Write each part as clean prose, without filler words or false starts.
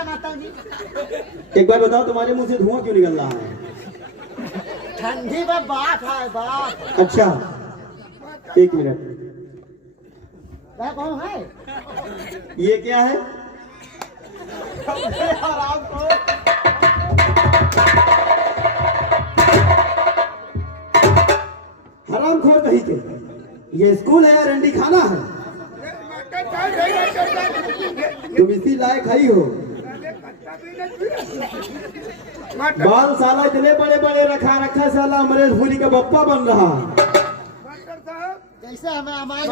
है माता जी? एक बार बताओ तुम्हारे मुंह से धुआं क्यों निकल रहा है? ठंडी में बात है बात। अच्छा, एक मिनट, क्या कौन है? ये क्या है? आराम को हरामखोर कहीं के, ये स्कूल है या रंडी खाना है? तुम इसी लायक ही हो। बाल साला इतने बड़े बड़े रखा रखा, साला अमरेश पुरी का बप्पा बन रहा। कैसे हमें हमारे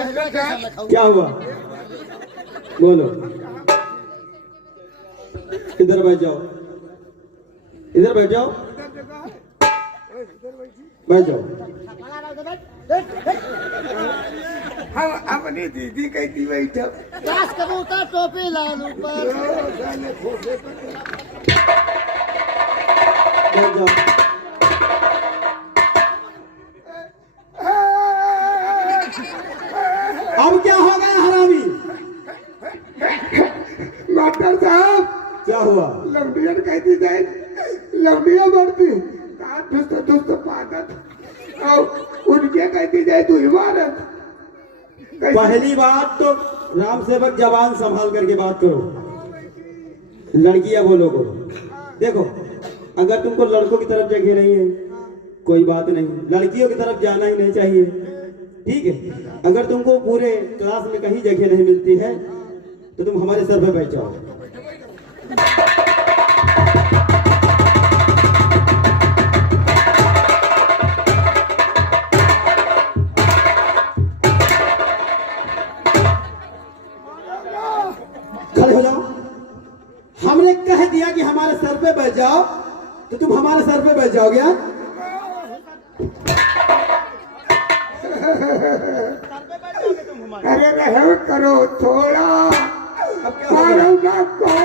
क्या हुआ? बोलो। इधर बैठ जाओ, इधर बैठ जाओ, बैठ जाओ। हम अपनी दीदी कहती बैठो। क्लास कबूतर टोपी लाल ऊपर। बैठ जाओ। अब क्या हो गया हरामी? मास्टर साहब, क्या हुआ? लवडियन कहती जाए, लवडिया बढ़ती दुष्ट दुष्ट पादत और उनके कहती जाए तू इमारत। पहली बात तो राम सेवक जवान संभाल करके बात करो, लड़कियां बोलो करो। देखो, अगर तुमको लड़कों की तरफ जगह नहीं है कोई बात नहीं, लड़कियों की तरफ जाना ही नहीं चाहिए, ठीक है। अगर तुमको पूरे क्लास में कहीं जगह नहीं मिलती है तो तुम हमारे सर पे बैठ जाओ। खड़े हो जाओ। हमने कह दिया कि हमारे सर पे बैठ जाओ तो तुम हमारे सर पे बैठ जाओगे? अरे रहो करो थोड़ा करो ना थोड़ा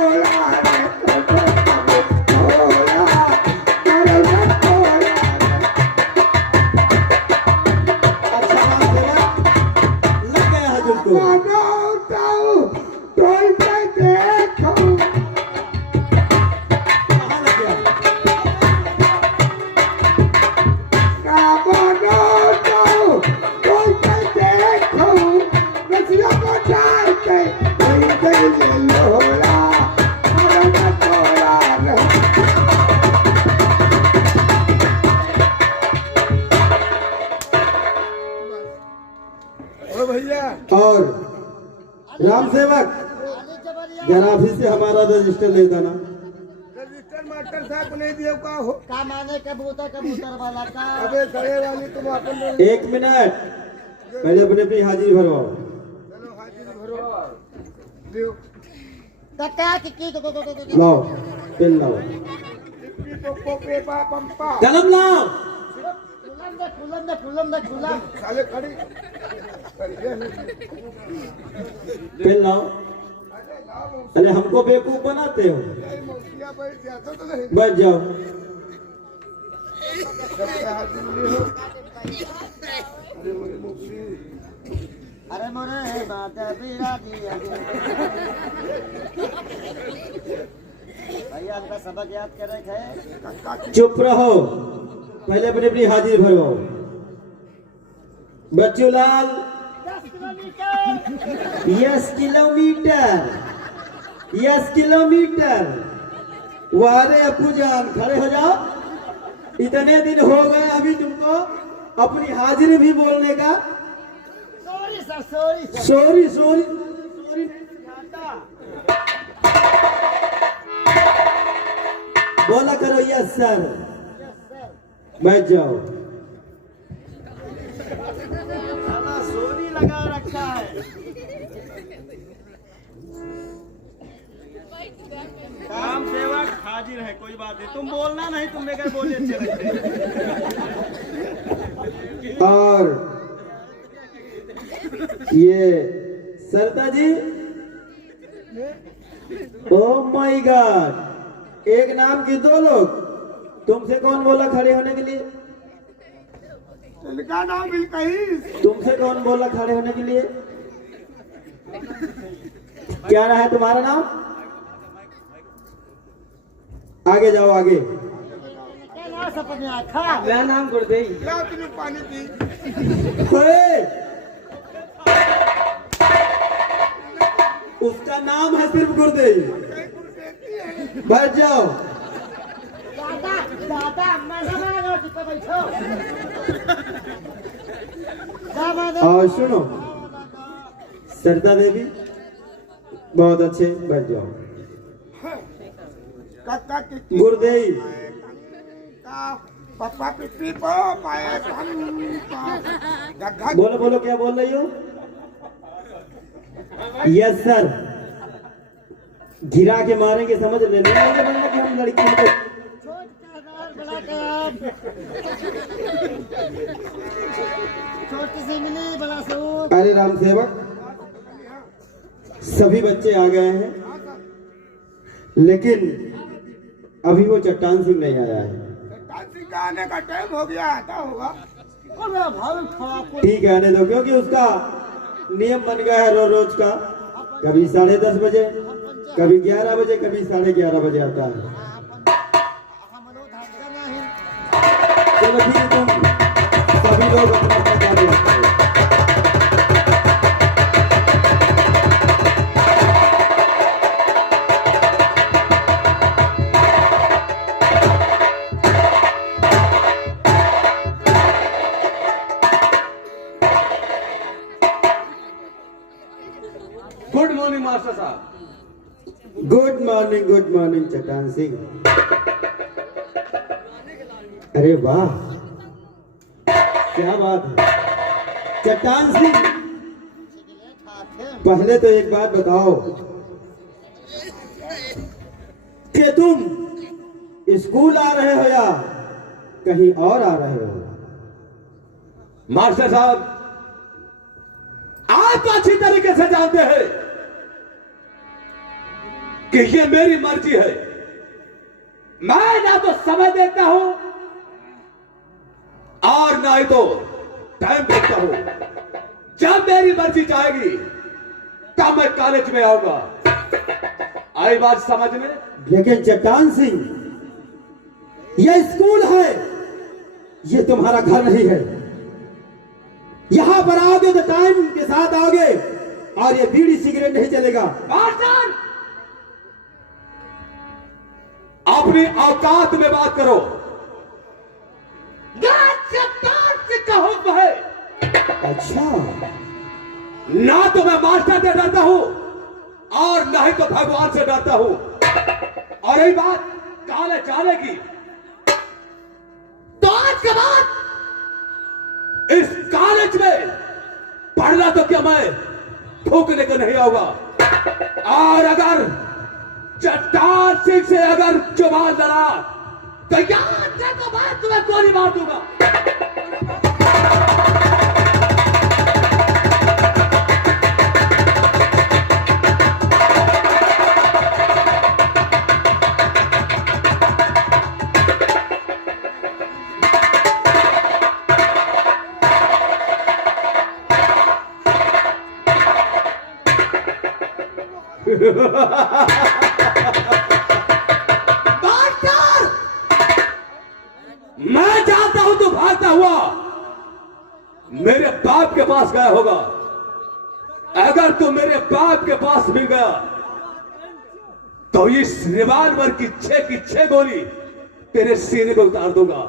लग गया है तुमको? कहाँ लग गया? भैया और राम सेवक जरा ऑफिस से हमारा रजिस्टर ले देना। रजिस्टर मास्टर साहब को नहीं दिया का हो। का माने कबूतर कबूतर वाला का। अबे सड़े वाली तुम अपन एक मिनट, पहले अपने अपनी हाजिरी भरवाओ। चलो हाजिर भरो दियो। कक्का किक्की लाओ, पेन लाओ, कलम लाओ। फुलम साले खड़ी पेन लाओ। अरे हमको बेवकूफ बनाते हो? बैठ जाता तो नहीं। बैठ जाओ। अरे मोरे माता बीरा दिया भैया आपका सबक याद कर रहे थे। चुप रहो, पहले अपनी अपनी हाजिरी भरवाओ। बच्चू लाल 10 kilometre. Yes kilometre, yes kilometre. वारे अपू जान, खड़े हो जाओ। इतने दिन हो गए अभी तुमको अपनी हाजिरी भी बोलने का। Sorry sir, sorry sir. Sorry sorry sorry बोला करो यस सर। बैठ जाओ। सोनी लगा रखा है। काम सेवक हाजिर है, कोई बात नहीं, तुम बोलना नहीं, तुम बेगर बोले अच्छे लगते हैं। और ये सरता जी, ओ माय गॉड, एक नाम की दो लोग। तुमसे कौन बोला खड़े होने के लिए? इनका नाम भी कहीं। तुमसे कौन बोला खड़े होने के लिए? क्या रहा है तुम्हारा नाम? आगे जाओ आगे। क्या नाम सपने आखा मेरा नाम गुरदेई। लाओ तुम्हें पानी पी। ओए! उसका नाम है सिर्फ गुरदेई। बैठ जाओ। दादा दादा मजा मारो तो बैठो और सुनो सरदा देवी, बहुत अच्छे, बैठ जाओ। काका की गुरदेई, पापा पिपी पो पाए गग्गा बोलो बोलो, क्या बोल रही हो? Yes sir. गिरा के मारेंगे, समझ ले। नहीं बनना कि हम लड़की को छोट का नार बड़ा काम छोटी सी मिली बड़ा सूप। अरे राम सेवक, सभी बच्चे आ गए हैं, लेकिन अभी वो चट्टान सिंह नहीं आया है। डांसिंग का आने का टाइम हो गया, आता होगा। अरे भाई ठाकुर ठीक है, आने दो, क्योंकि उसका नियम बन गया है रोज रोज का। कभी 10:30 बजे, कभी 11 बजे, कभी 11:30 बजे आता है। हम लोग धक्का नहीं चलो ठीक है, तुम सभी लोग अपना अपना कार्य रखो। गुड मॉर्निंग मास्टर साहब। गुड मॉर्निंग चट्टान सिंह। अरे वाह, क्या बात है चट्टान सिंह। पहले तो एक बात बताओ कि तुम स्कूल आ रहे हो या कहीं और आ रहे हो? मास्टर साहब, आप अच्छी तरीके से जानते हैं कि ये मेरी मर्जी है। मैं ना तो समय देखता हूं और ना ही तो टाइम देखता हूं। जब मेरी मर्जी चाहेगी तब मैं कॉलेज में आऊंगा। आई बात समझ में? लेकिन चट्टान सिंह, यह स्कूल है, ये तुम्हारा घर नहीं है। यहां पर आओगे तो टाइम के साथ आओगे और ये बीड़ी सिगरेट नहीं चलेगा। मास्टर, अपनी औकात में बात करो। का हुक्म है। अच्छा, ना तो मैं मास्टर से डरता हूं और ना ही तो भगवान से डरता हूं। और यही बात काले जाने की, तो आज के बाद इस कॉलेज में पढ़ना तो क्या मैं ठोकने को नहीं आऊंगा। और अगर चट्टान सिंह से अगर जुबान लड़ा तो याद रखो, मैं तुम्हें गोली मार दूंगा। मास्टर, मैं जानता हूं तू भागता हुआ मेरे बाप के पास गया होगा। अगर तू मेरे बाप के पास मिल गया तो इस रिवाल्वर की 6 गोली तेरे सीने में उतार दूंगा।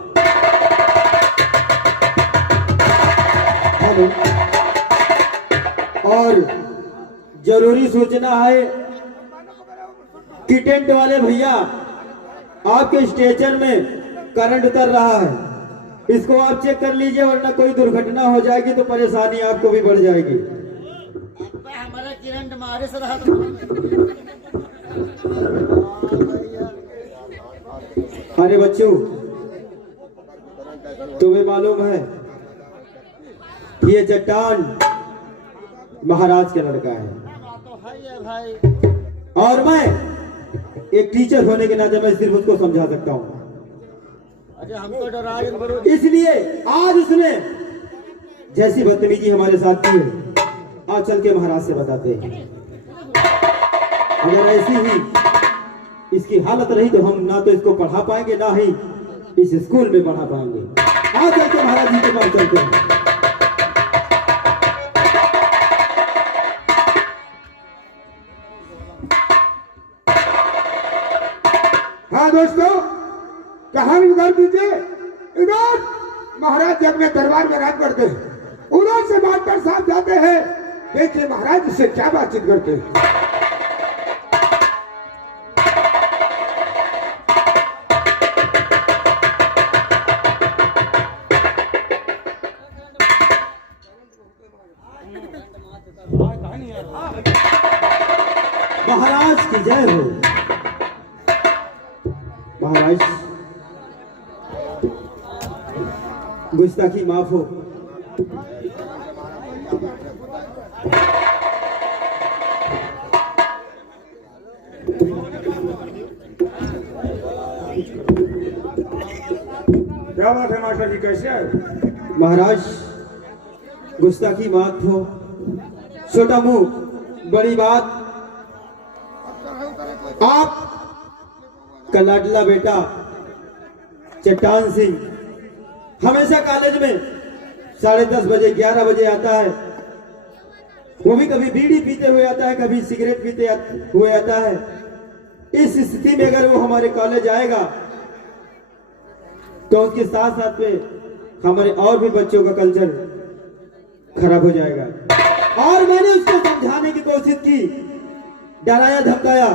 हेलो, और जरूरी सूचना है कि टेंट वाले भैया, आपके स्टेशन में करंट उतर रहा है। इसको आप चेक कर लीजिए, वरना कोई दुर्घटना हो जाएगी तो परेशानी आपको भी बढ़ जाएगी। हमारा किरण मारे से रहा अरे बच्चों, तुम्हें मालूम है ये चट्टान महाराज का लड़का है, तो है ये भाई। और मैं एक टीचर होने के नाते मैं सिर्फ उसको समझा सकता हूँ। अरे हमको डराए बरो इसलिए आज उसने जैसी बदतमीजी हमारे साथ की है, आज चल के महाराज से बताते हैं। अगर ऐसी ही इसकी हालत रही तो हम ना तो इसको पढ़ा पाएंगे ना ही इस स्कूल में पढ़ा पाएंगे। आ चलते महाराज जी के पास चलते हैं। हाँ दोस्तों, कहानी उधर दीजिए। इधर महाराज जी अपने दरबार में राज करते हैं, उधर से मास्टर साहब जाते हैं। देखिए महाराज इससे क्या बातचीत करते हैं। महाराज की जय हो। महाराज गुस्ताखी माफ हो। क्या बात है मास्टर जी, कैसे है? महाराज गुस्ताखी माफ हो। छोटा मुंह बड़ी बात। आप का लाडला बेटा चट्टान सिंह हमेशा कॉलेज में 10:30 बजे 11 बजे आता है। वो भी कभी बीड़ी पीते हुए आता है, कभी सिगरेट पीते हुए आता है। इस स्थिति में अगर वो हमारे कॉलेज आएगा तो उसके साथ साथ में हमारे और भी बच्चों का कल्चर खराब हो जाएगा। और मैंने उसको समझाने की कोशिश की, डराया धमकाया,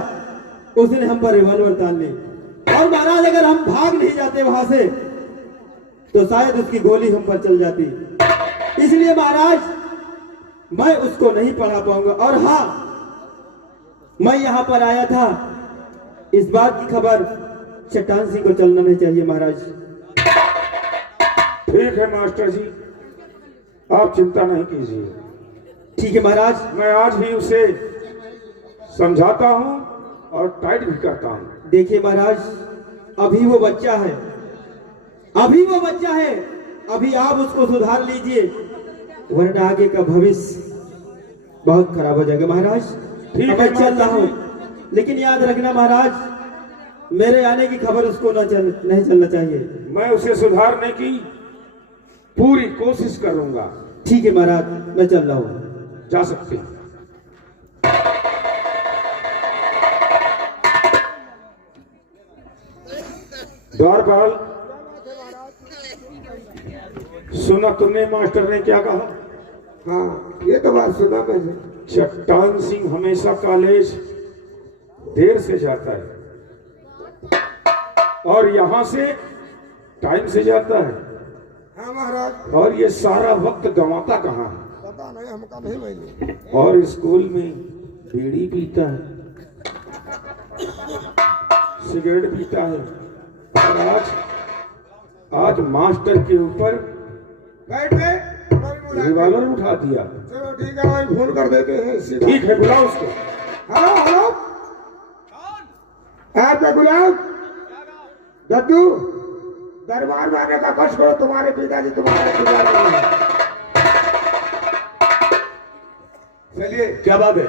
उसने हम पर रिवॉल्वर तान ली। और महाराज अगर हम भाग नहीं जाते वहां से तो शायद उसकी गोली हम पर चल जाती। इसलिए महाराज मैं उसको नहीं पढ़ा पाऊंगा। और हाँ, मैं यहां पर आया था, इस बात की खबर चट्टान सिंह को चलना नहीं चाहिए। महाराज ठीक है मास्टर जी, आप चिंता नहीं कीजिए। ठीक है महाराज, मैं आज ही उसे समझाता हूँ और टाइट भी करता हूँ। देखिए महाराज, अभी वो बच्चा है, अभी वो बच्चा है। अभी आप उसको सुधार लीजिए, वरना आगे का भविष्य बहुत खराब हो जाएगा। महाराज ठीक है, मैं चल रहा हूँ, महाराज लेकिन याद रखना महाराज, मेरे आने की खबर उसको नहीं चलना चाहिए। मैं उसे सुधारने की पूरी कोशिश करूंगा। ठीक है महाराज, मैं चल रहा हूँ। जा सकते हैं। द्वारपाल, सुना तुमने मास्टर ने क्या कहा? हाँ, ये तो बात सुना मैंने। चट्टान सिंह हमेशा कॉलेज देर से जाता है और यहाँ से टाइम से जाता है। हाँ महाराज, और ये सारा वक्त गंवाता कहाँ है? पता नहीं, हमका नहीं मालूम। और स्कूल में बीड़ी पीता है, सिगरेट पीता है। और आज मास्टर के ऊपर बैठ गए, रिवॉल्वर उठा दिया। चलो ठीक है, वही फोन कर देते हैं सीधा। ठीक है, बुलाओ उसको। हेलो हेलो, आपका गुलाब दद्दू, दरबार में आने का कष्ट करो। तुम्हारे पिताजी तुम्हारे इंतजार में हैं। चलिए, क्या बात है?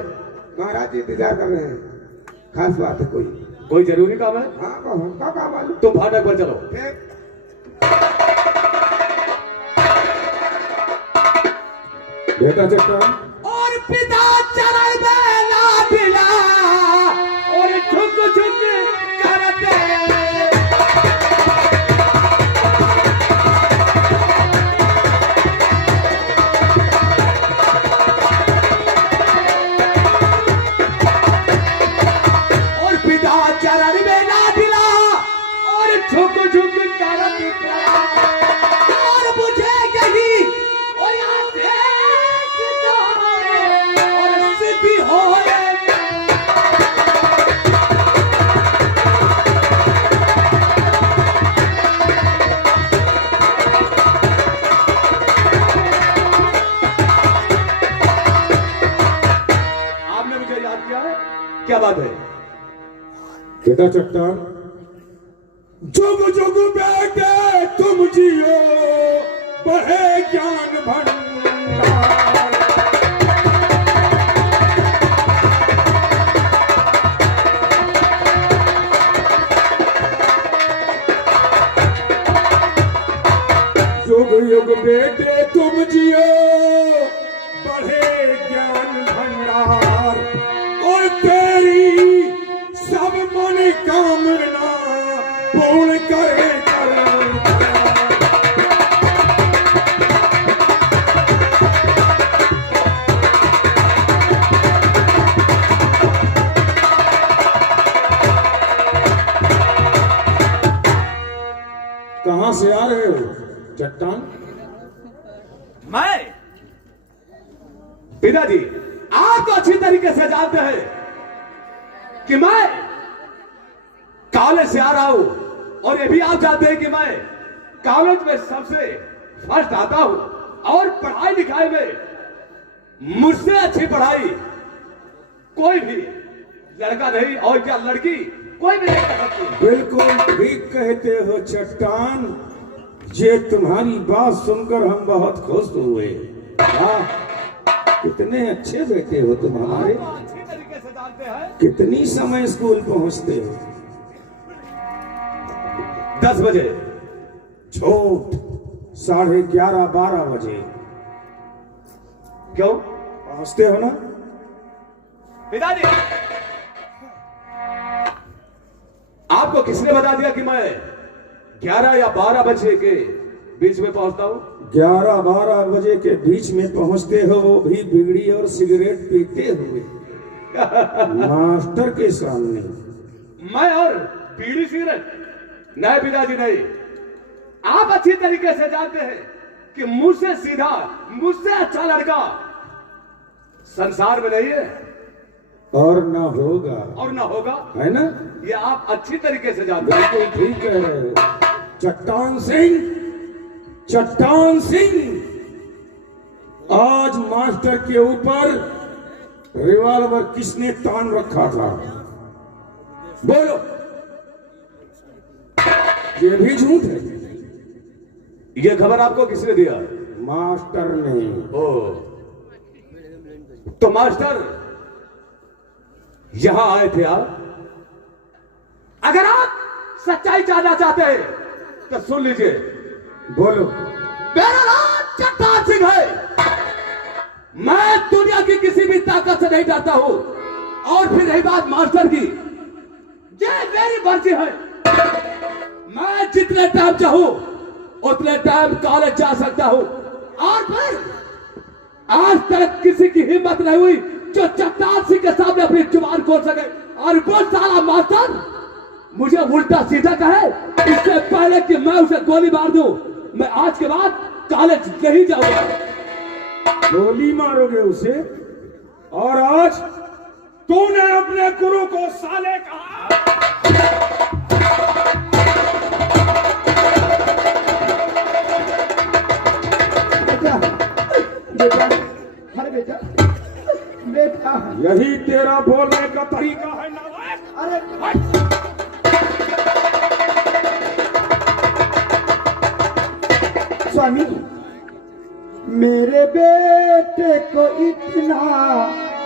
महाराज जी इंतजार कर रहे हैं। खास बात है कोई? कोई जरूरी काम है? हाँ, हमका काम मालूम। तुम फाटक पर चलो। ठीक। बेटा चट्टान, और पिता चरण बेला बिला और झुक झुक करते और पिता चरण बेला बिला और झुक झुक करते और मुझे कहीं और यहाँ और सिद्धि हो आपने मुझे याद किया है? क्या बात है? बेटा चट्टान, जुग जुग बेटे तुम जियो, बढ़े ज्ञान भंडार। बेटे तुम जियो बढ़े ज्ञान भंडार और तेरी सब मन कामना पूर्ण करे कहां से आ रहे हो चट्टान? मैं पिताजी आप तो अच्छी तरीके से जानते हैं कि मैं कॉलेज से आ रहा हूं और ये भी आप जानते हैं कि मैं कॉलेज में सबसे फर्स्ट आता हूं और पढ़ाई लिखाई में मुझसे अच्छी पढ़ाई कोई भी लड़का नहीं और क्या लड़की कोई भी नहीं कर सकती। बिल्कुल ठीक कहते हो चट्टान, ये तुम्हारी बात सुनकर हम बहुत खुश हुए। वाह, कितने अच्छे बेटे हो तुम हमारे। आप तो अच्छी तरीके से जानते हैं। कितनी समय स्कूल पहुंचते हो? 10 बजे। झूठ, 11:30 12 बजे क्यों पहुंचते हो ना? पिताजी आपको किसने बता दिया कि मैं 11 या 12 बजे के बीच में पहुंचता हूं? 11 12 बजे के बीच में पहुंचते हो, वो भी बिगड़ी और सिगरेट पीते हुए मास्टर के सामने। मैं और बीड़ी सिगरेट? नहीं पिताजी नहीं। आप अच्छी तरीके से जानते हैं कि मुझसे सीधा मुझसे अच्छा लड़का संसार में नहीं है और ना होगा, और ना होगा, है ना? ये आप अच्छी तरीके से जानते हैं। बिल्कुल ठीक कह रहे हो चट्टान सिंह। चट्टान सिंह, आज मास्टर के ऊपर रिवॉल्वर किसने तान रखा था? बोलो। ये भी झूठ है। ये खबर आपको किसने दिया? मास्टर ने। ओ, तो मास्टर यहां आए थे आप? अगर आप सच्चाई जानना चाहते हैं तो सुन लीजिए। बोलो। मेरा नाम चट्टान सिंह है। मैं दुनिया की किसी भी ताकत से नहीं डरता हूं। और फिर रही बात मास्टर की, ये मेरी मर्जी है। मैं जितने टाइम चाहूं उतने टाइम कॉलेज जा सकता हूं। और फिर आज तक किसी की हिम्मत नहीं हुई जो चट्टान सिंह के सामने अपनी जुबान खोल सके। और वो साला मास्टर मुझे उल्टा सीधा कहे, इससे पहले कि मैं उसे गोली मार दूं, मैं आज के बाद कॉलेज नहीं जाऊंगा। गोली मारोगे उसे? और आज तूने अपने गुरु को साले कहा? बेटा, अरे बेटा, बेटा, यही तेरा बोलने का तरीका है नालायक? अरे स्वामी, मेरे बेटे को इतना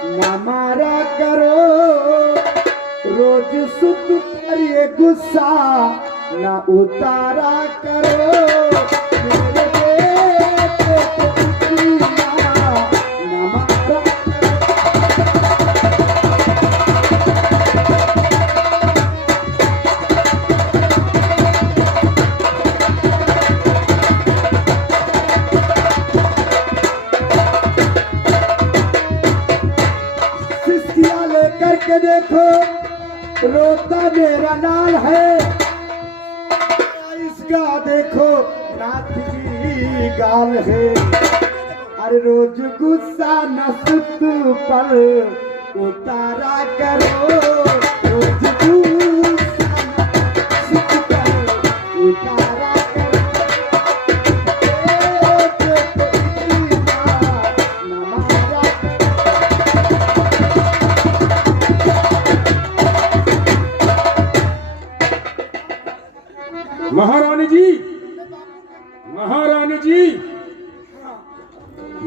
न मारा करो, रोज सुत पर ये गुस्सा न उतारा करो। मेरे बेटे को इतना न मारा करके देखो, रोता मेरा लाल है। इसका देखो नाथ जी गाल है। अरे रोज गुस्सा न सुत पर उतारा करो, रोज गुस्सा न सुत पर उतारा करो। महारानी जी, महारानी जी,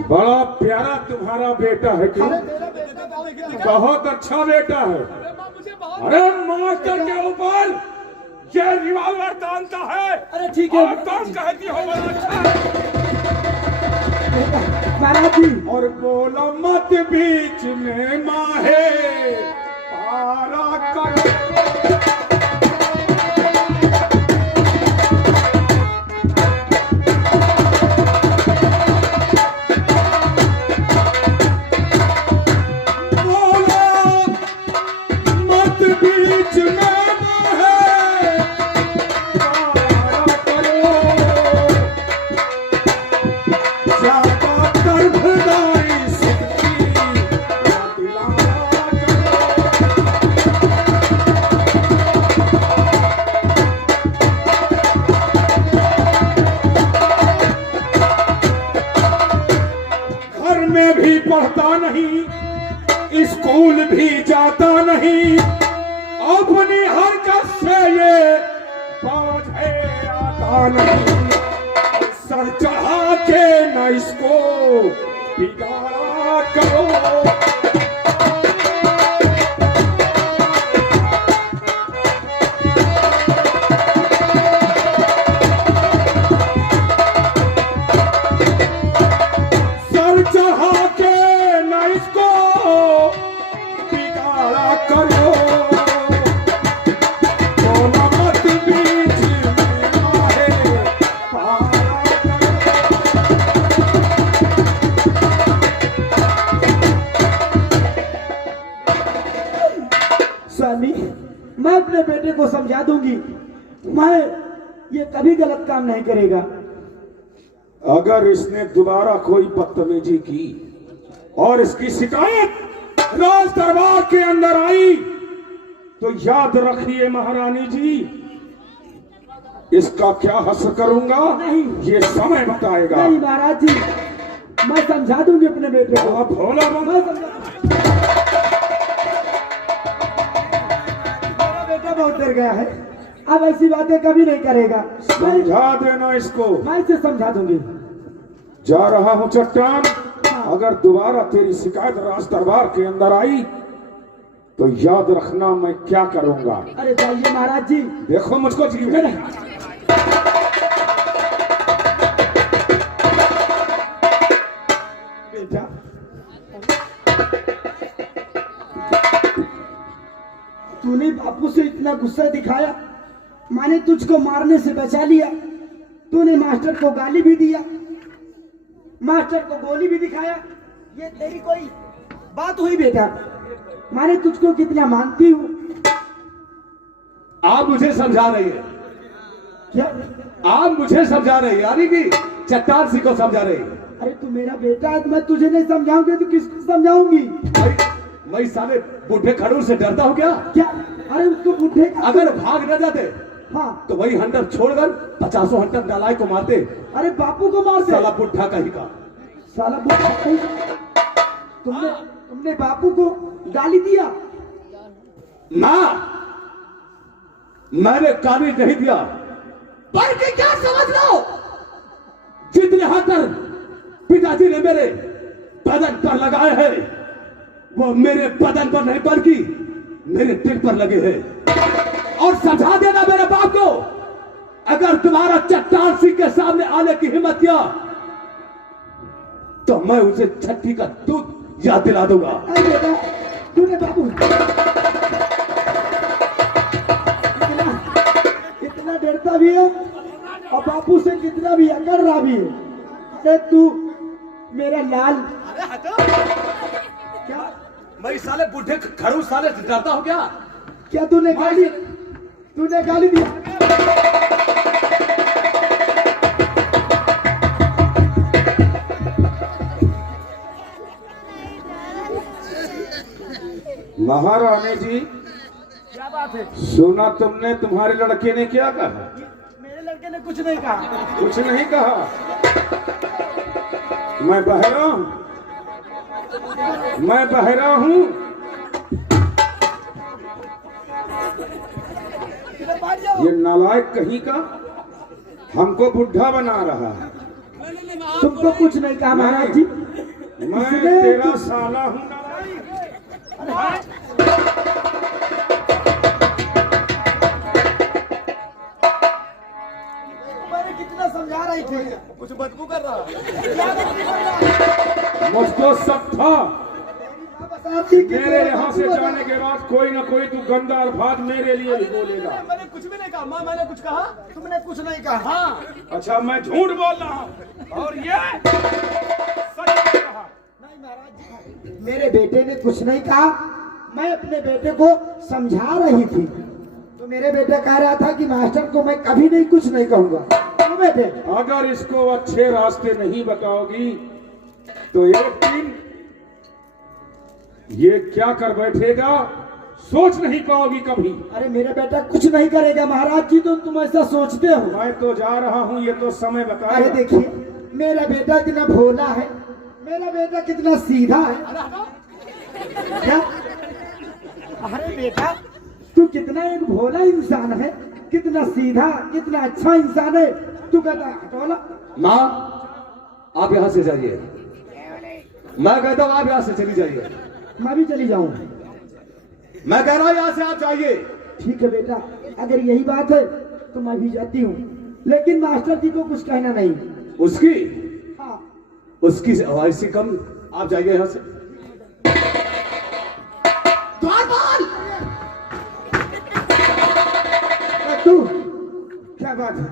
बड़ा प्यारा तुम्हारा बेटा है कि? बहुत अच्छा बेटा है। अरे मास्टर के ऊपर ये रिवॉल्वर तानता है। अरे ठीक है। और तुम कहती हो बड़ा अच्छा है। महाराज जी और बोला मत बीच में माहे पारा कर। बोला मत बीच में माहे पारा करो, ज्यादा गर्भदाई सिद्धि दिलावा करो। घर में भी पढ़ता नहीं, स्कूल भी जाता नहीं, अपनी हरकत से ये बाझे आता नहीं। सर चढ़ा के न इसको बिगाड़ा करो। सर चढ़ा के न इसको बिगाड़ा करो। बोला मत बीच में माहे पारा करो। स्वामी, मैं अपने बेटे को समझा दूंगी, मैं ये कभी गलत काम नहीं करेगा। अगर इसने दोबारा कोई बदतमीजी की और इसकी शिकायत राज दरबार के अंदर आई तो याद रखिए महारानी जी, इसका क्या हश्र करूंगा नहीं। ये समय बताएगा। नहीं महाराज जी, मैं समझा दूंगी अपने बेटे को। आप भोला मैं बाबा, मेरा बेटा बहुत डर गया है, अब ऐसी बातें कभी नहीं करेगा। समझा देना इसको। मैं इसे समझा दूंगी। जा रहा हूं चट्टान, अगर दोबारा तेरी शिकायत राज दरबार के अंदर आई तो याद रखना मैं क्या करूंगा। अरे जाइए महाराज जी। देखो मुझको जीव है। बेटा, तूने बापू से इतना गुस्सा दिखाया, मैंने तुझको मारने से बचा लिया। तूने मास्टर को गाली भी दिया, मास्टर को गोली भी दिखाया। ये तेरी कोई बात हुई बेटा? मैंने तुझको कितना मानती हूँ। आप मुझे समझा रही है, क्या? आप मुझे समझा रही है, यानी कि चट्टान सिंह को समझा रही है। अरे तू मेरा बेटा है, तो मैं तुझे नहीं समझाऊंगी तो किसको समझाऊंगी? मैं साले बूढ़े खड़ूर से डरता हूँ क्या? क्या? अरे उसको बुढ़े का- अगर भाग न जाते हाँ, तो वही हंटर छोड़कर 50 हंटर डालाई को मारते। अरे बापू को मार दे। साला बुढ़ा कहीं का। साला बुढ़ा कहीं। तुमने बापू को गाली दिया? ना, मैंने गाली नहीं दिया, बल्कि क्या समझ लो, जितने हंटर पिताजी ने मेरे बदन पर लगाए हैं वो मेरे बदन पर नहीं बल्कि मेरे दिल पर लगे हैं। और समझा देना मेरे बाप को, अगर तुम्हारा चट्टान सिंह के सामने आने की हिम्मत किया तो मैं उसे छठी का दूध याद दिला दूंगा। अरे बेटा, तूने बापू इतना डरता भी है और बापू से कितना भी अकड़ रहा भी है। अरे तू मेरा लाल। क्या? मैं साले बूढ़े खड़ूस साले से डरता हूं क्या? क्या तूने गाली दिया? महारानी जी, क्या बात है? सुना तुमने, तुम्हारे लड़के ने क्या कहा? मेरे लड़के ने कुछ नहीं कहा। कुछ नहीं कहा। मैं बहरा हूं, मैं बहरा हूं। ये नालायक कहीं का हमको बुढ़ा बना रहा है। तुमको कुछ नहीं कहा महाराज जी। मैं इसने तेरा साला हूं नालायक। मैंने कितना समझा रही थे। कुछ बदबू कर रहा है। मुझको सब था। वापस आती कि मेरे यहाँ से जाने के बाद कोई ना कोई तू गंदा अल्फाज मेरे लिए भी बोलेगा। मैंने कुछ भी नहीं कहा माँ, मैंने कुछ कहा? तुमने कुछ नहीं कहा। हाँ, अच्छा मैं झूठ बोल रहा हूँ और ये सच बोल रहा। नहीं महाराज जी, मेरे बेटे ने कुछ नहीं कहा। मैं अपने बेटे को समझा रही थी तो मेरे बेटा कह रहा था कि मास्टर को मैं कभी नहीं कुछ नहीं कहूंगा। तो बेटे अगर इसको अच्छे रास्ते नहीं बताओगी तो एक दिन ये क्या कर बैठेगा सोच नहीं पाओगी कभी। अरे मेरा बेटा कुछ नहीं करेगा महाराज जी, तो तुम ऐसा सोचते हो। मैं तो जा रहा हूँ, ये तो समय अरे बताएगा। देखिए मेरा बेटा इतना भोला है, मेरा बेटा कितना सीधा है। क्या? अरे बेटा तू कितना एक भोला इंसान है, कितना सीधा, कितना अच्छा इंसान है। तू कहता है हटोला। माँ आप यहाँ से जाइए। मैं कहता हूँ आप यहाँ से चली जाइए। मैं भी चली जाऊं। मैं कह रहा हूँ यहाँ से आप जाइए। ठीक है बेटा, अगर यही बात है तो मैं भी जाती हूँ, लेकिन मास्टर जी को कुछ कहना नहीं। उसकी हाँ उसकी आवाज से कम आप जाइए यहाँ से। तू क्या बात है?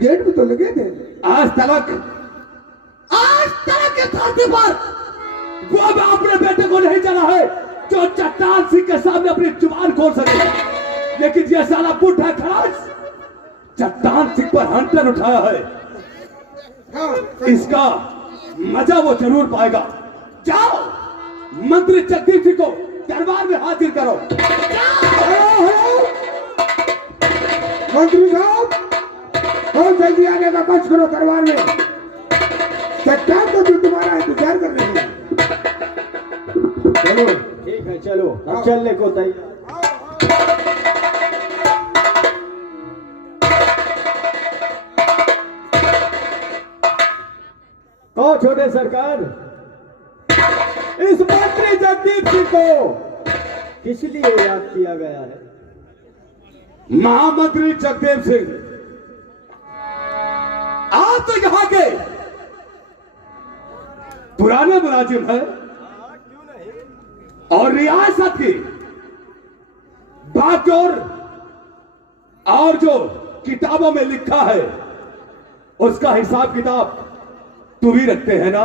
गेट में तो लगे थे। आज तक के धरती पर वो अपने बेटे को नहीं चला है जो चट्टान सिंह के सामने अपनी जुबान खोल सके। लेकिन ये साला बुढ़ा खराज चट्टान सिंह पर हंटर उठाया है। हाँ, इसका मजा वो जरूर पाएगा। जाओ मंत्री जगदीप सिंह को दरबार में हाजिर करो। Hello, hello. मंत्री साहब बहुत जल्दी आने का कष्ट करो दरबार में। चट्टान तो तुम्हारा इंतजार कर रही है। चलो ठीक है, चलो अब चलने को तैयार। कहो छोटे सरकार, इस मंत्री जगदीप सिंह को किस लिए याद किया गया है? महामंत्री जगदेव सिंह आप तो यहाँ के पुराने मुलाजिम है और रियासत की बात और जो किताबों में लिखा है उसका हिसाब किताब तुम ही रखते हैं ना।